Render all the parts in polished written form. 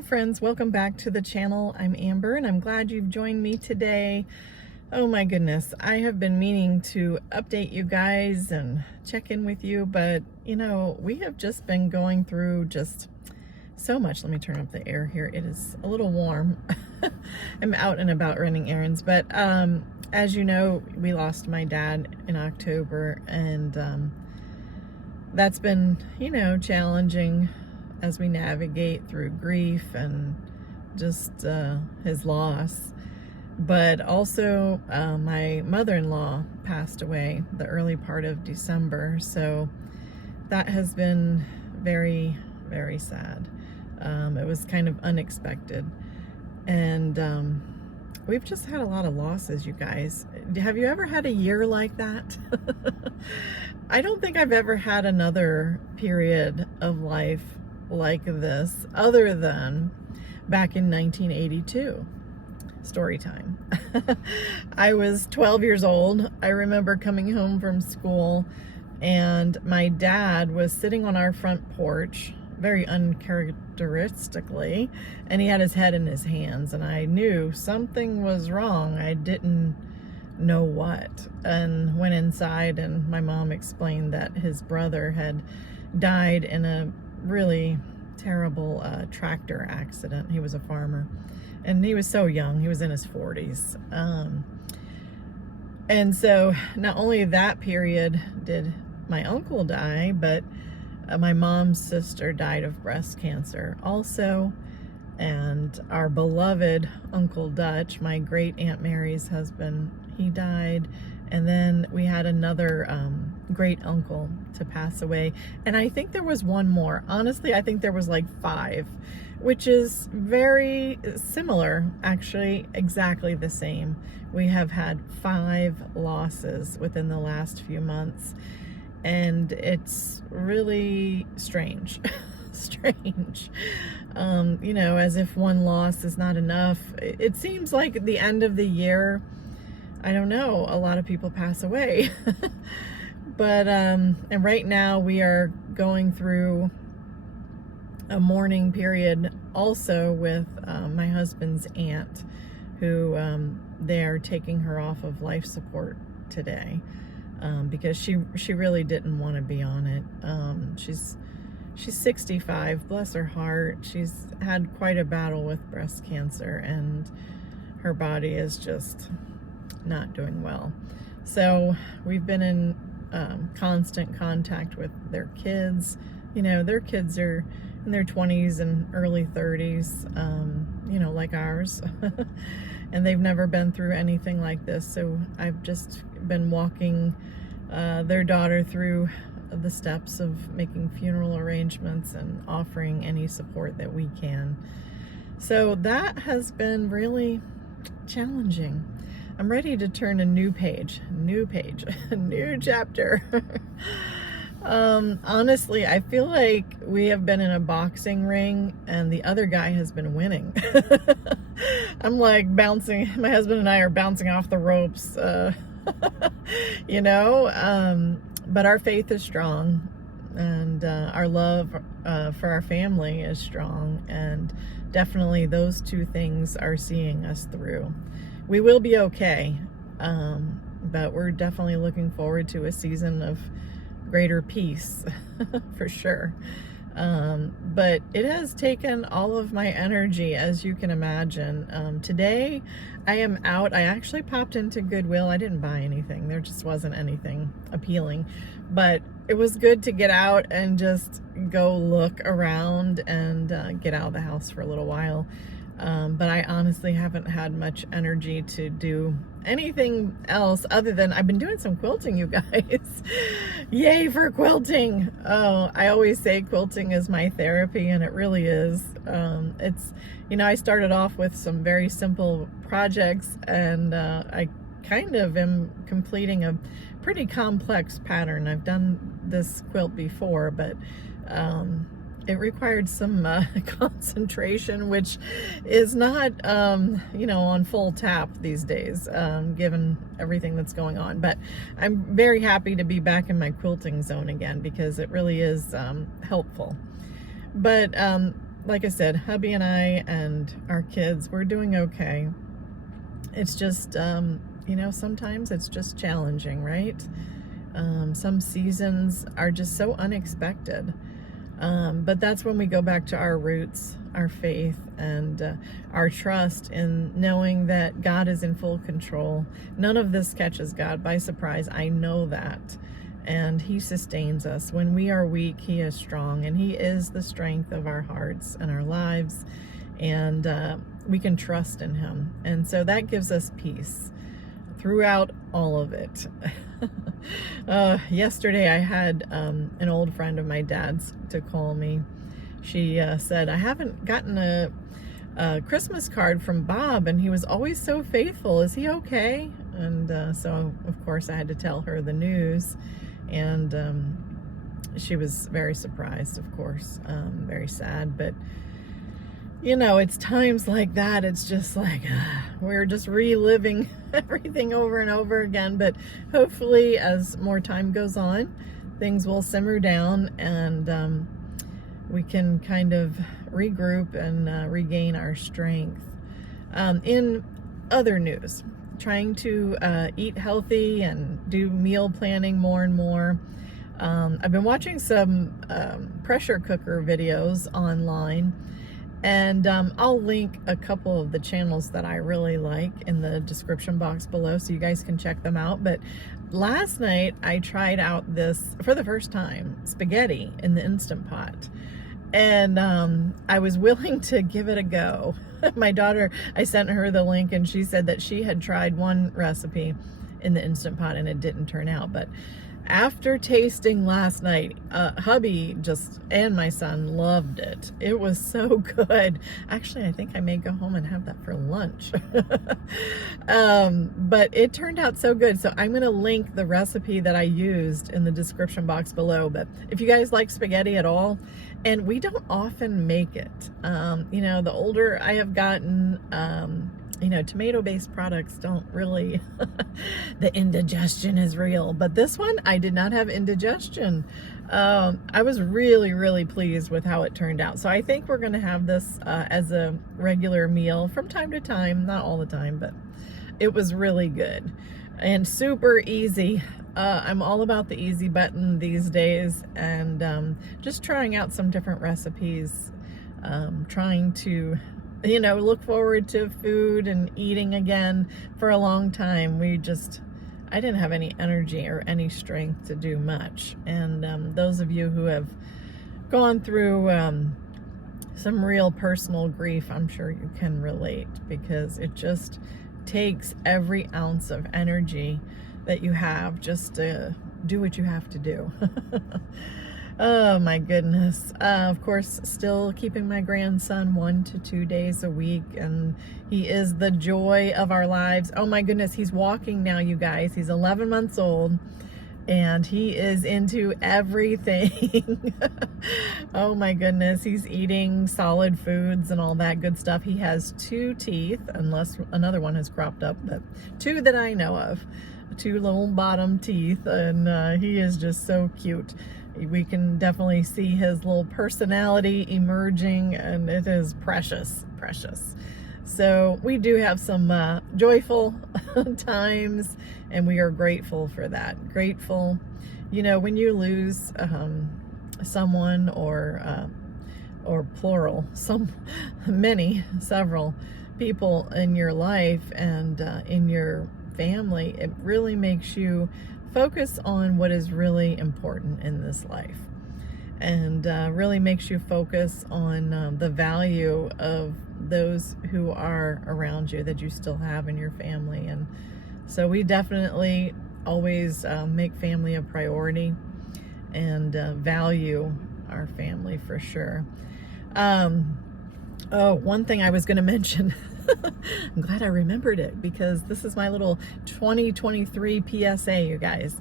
Hi friends, welcome back to the channel. I'm Amber and I'm glad you've joined me today. Oh my goodness, I have been meaning to update you guys and check in with you, but you know, we have just been going through just so much. Let me turn up the air here. It is a little warm. I'm out and about running errands, but as you know, we lost my dad in October, and that's been, you know, challenging as we navigate through grief and just his loss. But also my mother-in-law passed away the early part of December, so that has been very, very sad. It was kind of unexpected, and we've just had a lot of losses, you guys. Have you ever had a year like that? I don't think I've ever had another period of life like this other than back in 1982. Story time. I was 12 years old. I remember coming home from school and my dad was sitting on our front porch, very uncharacteristically, and he had his head in his hands, and I knew something was wrong. I didn't know what, and went inside, and my mom explained that his brother had died in a really terrible tractor accident. He was a farmer and he was so young. He was in his 40s. And so not only that period did my uncle die, but my mom's sister died of breast cancer also. And our beloved Uncle Dutch, my great Aunt Mary's husband, he died. And then we had another great uncle to pass away. And I think there was one more. Honestly, I think there was like 5, which is very similar, actually, exactly the same. We have had 5 losses within the last few months. And it's really strange. Strange. You know, as if one loss is not enough. It seems like at the end of the year, I don't know, a lot of people pass away. But and right now we are going through a mourning period also with my husband's aunt, who they're taking her off of life support today, because she really didn't want to be on it. She's 65, bless her heart. She's had quite a battle with breast cancer, and her body is just not doing well. So we've been in constant contact with their kids. You know, their kids are in their 20s and early 30s, you know, like ours. And they've never been through anything like this. So I've just been walking their daughter through the steps of making funeral arrangements and offering any support that we can. So that has been really challenging. I'm ready to turn a new page, a new chapter. Honestly, I feel like we have been in a boxing ring and the other guy has been winning. I'm like bouncing, my husband and I are bouncing off the ropes, you know, but our faith is strong, and our love for our family is strong, and definitely those two things are seeing us through. We will be okay, but we're definitely looking forward to a season of greater peace for sure. But it has taken all of my energy, as you can imagine. Today I am out. I actually popped into Goodwill. I didn't buy anything. There just wasn't anything appealing, but it was good to get out and just go look around and get out of the house for a little while. But I honestly haven't had much energy to do anything else other than I've been doing some quilting, you guys. Yay for quilting. Oh, I always say quilting is my therapy, and it really is. It's, you know, I started off with some very simple projects, and I kind of am completing a pretty complex pattern. I've done this quilt before, but it required some concentration, which is not, you know, on full tap these days, given everything that's going on. But I'm very happy to be back in my quilting zone again, because it really is helpful. But like I said, hubby and I and our kids, we're doing okay. It's just, sometimes it's just challenging, right? Some seasons are just so unexpected. But that's when we go back to our roots, our faith, and our trust in knowing that God is in full control. None of this catches God by surprise. I know that. And He sustains us. When we are weak, He is strong, and He is the strength of our hearts and our lives. And we can trust in Him. And so that gives us peace throughout all of it. Yesterday I had an old friend of my dad's to call me. She said, I haven't gotten a Christmas card from Bob, and he was always so faithful. Is he okay? And so, of course, I had to tell her the news. And she was very surprised, of course, very sad. But it's times like that, it's just like we're just reliving everything over and over again. But hopefully, as more time goes on, things will simmer down, and we can kind of regroup and regain our strength. In other news, trying to eat healthy and do meal planning more and more. I've been watching some pressure cooker videos online. And I'll link a couple of the channels that I really like in the description box below, so you guys can check them out. But last night I tried out this, for the first time, spaghetti in the Instant Pot. And I was willing to give it a go. My daughter, I sent her the link, and she said that she had tried one recipe in the Instant Pot and it didn't turn out. But after tasting last night, hubby and my son loved it. It was so good. Actually, I think I may go home and have that for lunch. But it turned out so good. So I'm going to link the recipe that I used in the description box below. But if you guys like spaghetti at all, and we don't often make it, the older I have gotten, tomato-based products don't really, the indigestion is real. But this one, I did not have indigestion. I was really, really pleased with how it turned out. So I think we're going to have this as a regular meal from time to time, not all the time, but it was really good and super easy. I'm all about the easy button these days, and just trying out some different recipes, trying to look forward to food and eating again. For a long time, I didn't have any energy or any strength to do much. And those of you who have gone through some real personal grief, I'm sure you can relate, because it just takes every ounce of energy that you have just to do what you have to do. Oh my goodness. Of course, still keeping my grandson 1 to 2 days a week, and he is the joy of our lives. Oh my goodness, he's walking now, you guys. He's 11 months old, and he is into everything. Oh my goodness, he's eating solid foods and all that good stuff. He has 2 teeth, unless another one has cropped up, but 2 that I know of. 2 little bottom teeth, and he is just so cute. We can definitely see his little personality emerging, and it is precious, precious. So we do have some joyful times, and we are grateful for that. Grateful, when you lose someone, or plural, several people in your life and in your family, it really makes you focus on what is really important in this life, and really makes you focus on the value of those who are around you, that you still have in your family. And so we definitely always make family a priority, and value our family for sure. One thing I was going to mention, I'm glad I remembered it, because this is my little 2023 PSA, you guys.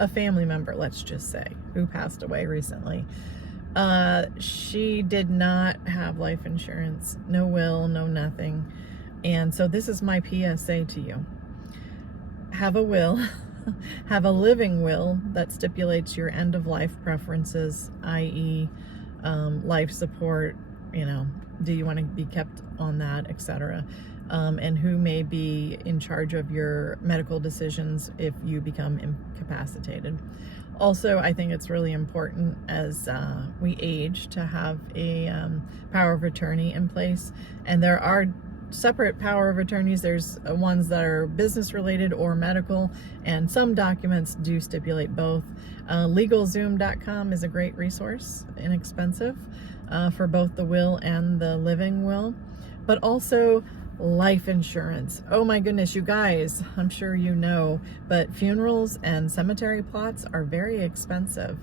A family member, let's just say, who passed away recently, she did not have life insurance, no will, no nothing. And so this is my PSA to you. Have a will, have a living will that stipulates your end of life preferences, i.e., life support, you know, do you want to be kept on that, etc. And who may be in charge of your medical decisions if you become incapacitated. Also, I think it's really important as we age to have a power of attorney in place. And there are separate power of attorneys. There's ones that are business related or medical, and some documents do stipulate both. LegalZoom.com is a great resource, inexpensive, for both the will and the living will. But also life insurance. Oh my goodness, you guys, I'm sure you know, but funerals and cemetery plots are very expensive.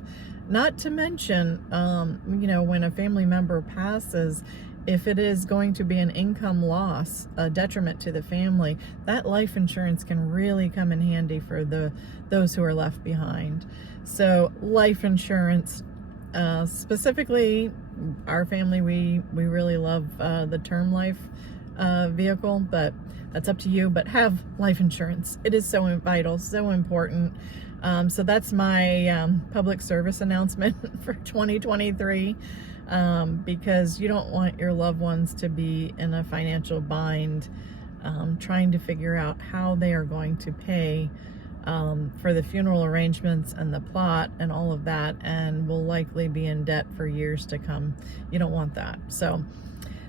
Not to mention, you know, when a family member passes, if it is going to be an income loss, a detriment to the family, that life insurance can really come in handy for those who are left behind. So life insurance, specifically our family, we really love the term life vehicle, but that's up to you. But have life insurance. It is so vital, so important. So that's my public service announcement for 2023, because you don't want your loved ones to be in a financial bind, trying to figure out how they are going to pay for the funeral arrangements and the plot and all of that, and will likely be in debt for years to come. You don't want that. So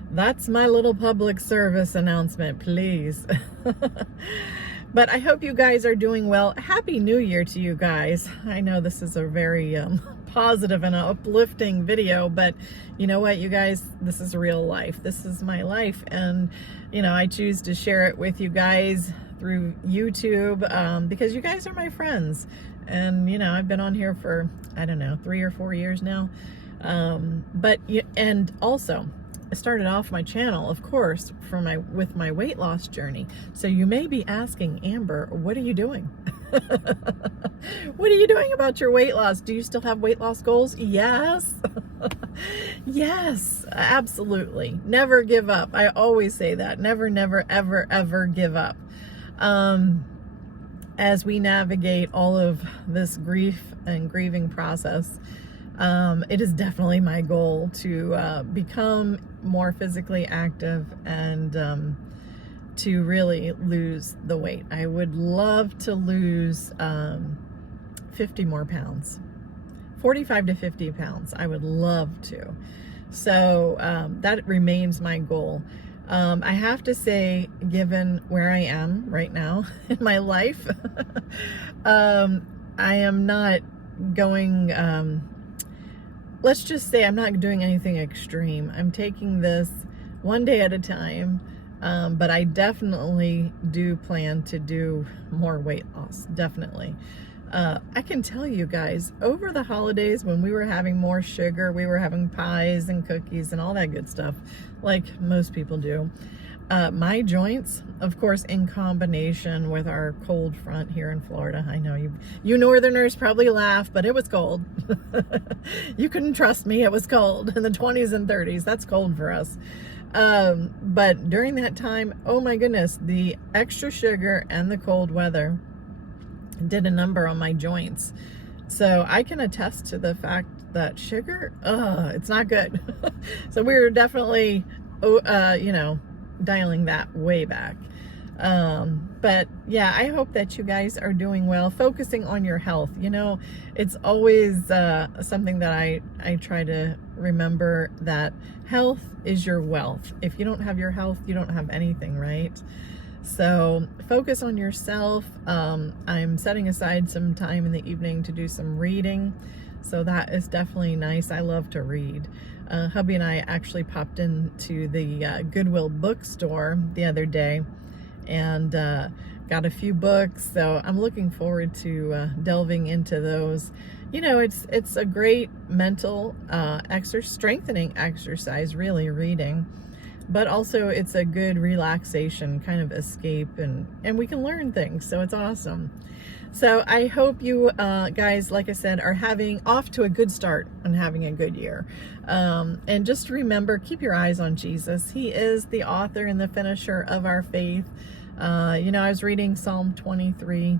that's my little public service announcement, please. But I hope you guys are doing well. Happy New Year to you guys. I know this is a very positive and uplifting video, but you know what, you guys, this is real life. This is my life, and you know, I choose to share it with you guys through YouTube, because you guys are my friends. And you know, I've been on here for, I don't know, 3 or 4 years now. And also, I started off my channel, of course, with my weight loss journey. So you may be asking, Amber, what are you doing? What are you doing about your weight loss? Do you still have weight loss goals? Yes. Yes, absolutely. Never give up. I always say that. Never, never, ever, ever give up. As we navigate all of this grief and grieving process, it is definitely my goal to become more physically active and to really lose the weight. I would love to lose 50 more pounds, 45 to 50 pounds. I would love to. So that remains my goal. I have to say, given where I am right now in my life, I am not going... let's just say I'm not doing anything extreme. I'm taking this one day at a time, but I definitely do plan to do more weight loss, definitely. I can tell you guys, over the holidays when we were having more sugar, we were having pies and cookies and all that good stuff, like most people do. My joints, of course, in combination with our cold front here in Florida. I know you northerners probably laugh, but it was cold. You couldn't trust me. It was cold in the 20s and 30s. That's cold for us. But during that time, oh my goodness, the extra sugar and the cold weather did a number on my joints. So I can attest to the fact that sugar, it's not good. So we were definitely, you know, dialing that way back. But yeah, I hope that you guys are doing well, focusing on your health. You know, it's always something that I try to remember, that health is your wealth. If you don't have your health, you don't have anything, right? So focus on yourself. I'm setting aside some time in the evening to do some reading. So that is definitely nice. I love to read. Hubby and I actually popped into the Goodwill bookstore the other day and got a few books. So I'm looking forward to delving into those. You know, it's a great mental strengthening exercise, really, reading. But also it's a good relaxation kind of escape, and we can learn things. So it's awesome. So I hope you guys, like I said, are off to a good start and having a good year. And just remember, keep your eyes on Jesus. He is the author and the finisher of our faith. You know, I was reading Psalm 23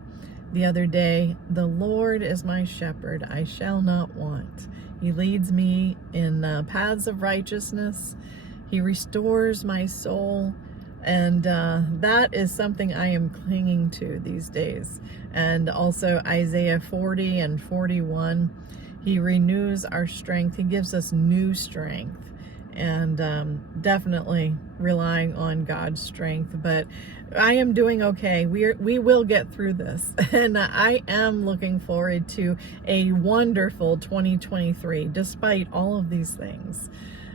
the other day, the Lord is my shepherd, I shall not want. He leads me in paths of righteousness. He restores my soul. And that is something I am clinging to these days. And also Isaiah 40 and 41, he renews our strength. He gives us new strength. And definitely relying on God's strength. But I am doing okay. We will get through this. And I am looking forward to a wonderful 2023, despite all of these things.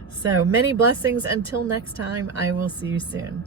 So many blessings. Until next time, I will see you soon.